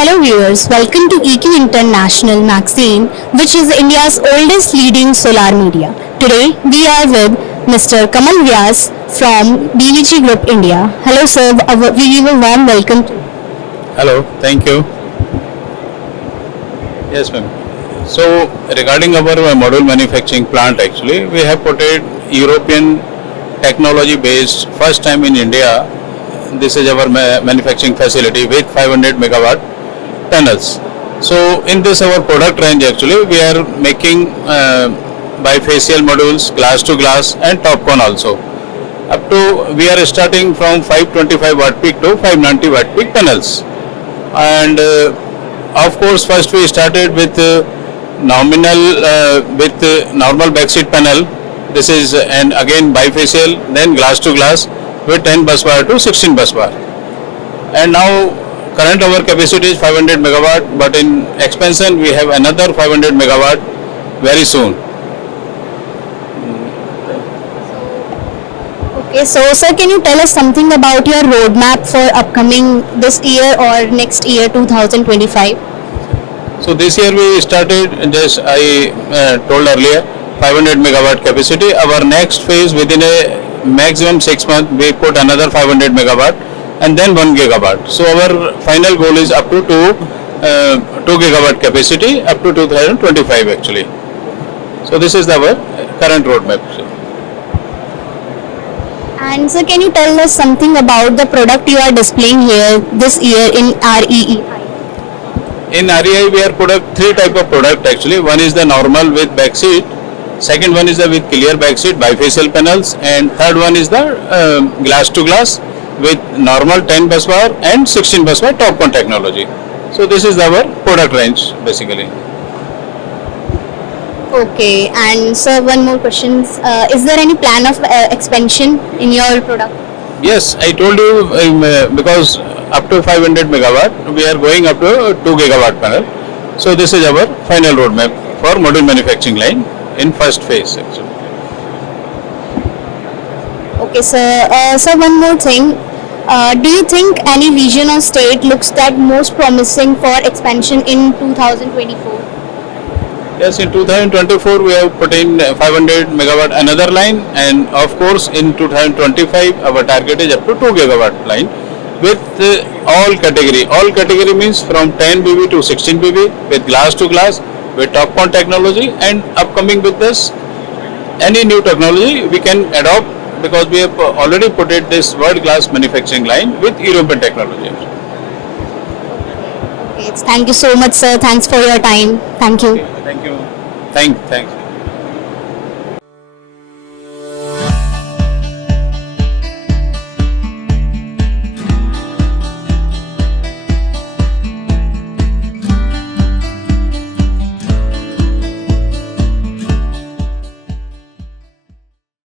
Hello viewers, welcome to EQ International magazine, which is India's oldest leading solar media. Today we are with Mr. Kamal from BVG Group India. Hello sir, we give a warm welcome to you. Hello, thank you. Yes, ma'am. So, regarding our module manufacturing plant, actually, we have put a European technology based first time in India. This is our manufacturing facility with 500 megawatt panels. So, in this our product range, actually, we are making bifacial modules, glass to glass, and top con also. Up to we are starting from 525 watt peak to 590 watt peak panels, and of course, first we started with nominal normal backseat panel. This is and again bifacial, then glass to glass with 10 bus bar to 16 bus bar. And now current our capacity is 500 megawatt, but in expansion we have another 500 megawatt very soon. Okay, so sir, can you tell us something about your roadmap for upcoming this year or next year 2025? So this year we started, just I told earlier, 500 megawatt capacity. Our next phase within a maximum 6 months we put another 500 megawatt and then 1 gigawatt. So our final goal is up to 2 gigawatt capacity up to 2025 actually. So this is our current roadmap. And sir, can you tell us something about the product you are displaying here this year in REE? In REI we are product three type of product actually. One is the normal with back seat, second one is the with clear back seat bifacial panels, and third one is the glass to glass with normal 10 bus bar and 16 bus bar top con technology. So this is our product range basically. Okay, and sir, one more question. Is there any plan of expansion in your product? Yes, I told you because up to 500 megawatt we are going up to 2 gigawatt panel. So this is our final roadmap for module manufacturing line in first phase actually. Okay, sir. Sir, one more thing. Do you think any region or state looks that most promising for expansion in 2024? Yes, in 2024 we have put in 500 megawatt another line, and of course in 2025 our target is up to 2 gigawatt line with all category. All category means from 10 BB to 16 BB with glass to glass with top con technology, and upcoming with this any new technology we can adopt because we have already put it this world class manufacturing line with European technology. Okay, thank you so much, sir. Thanks for your time. Thank you. Thank you. Thanks.